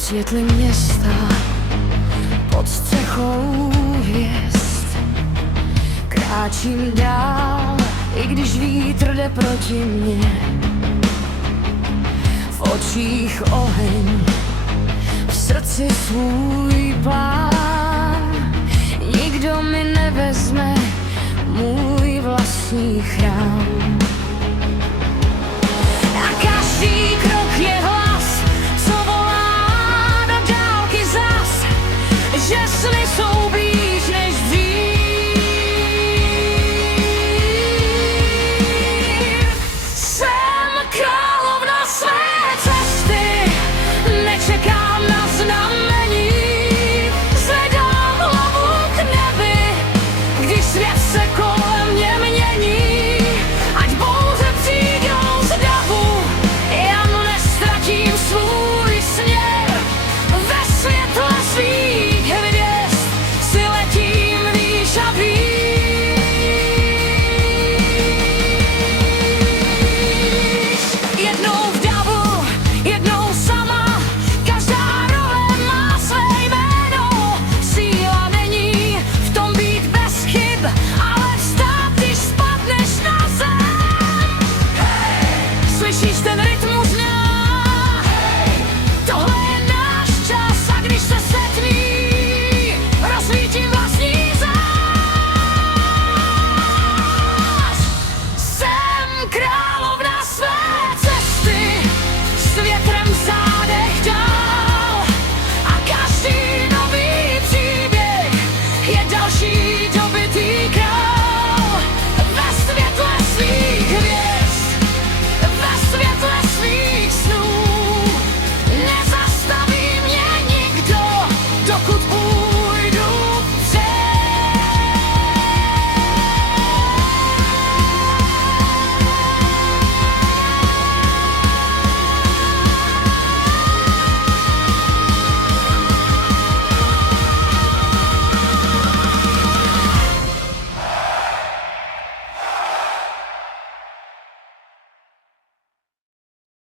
světly města, pod střechou hvězd. Kráčím dál, i když vítr jde proti mně. V očích oheň, v srdci svůj plán. Nikdo mi nevezme můj vlastní chrám. A každý krok jeho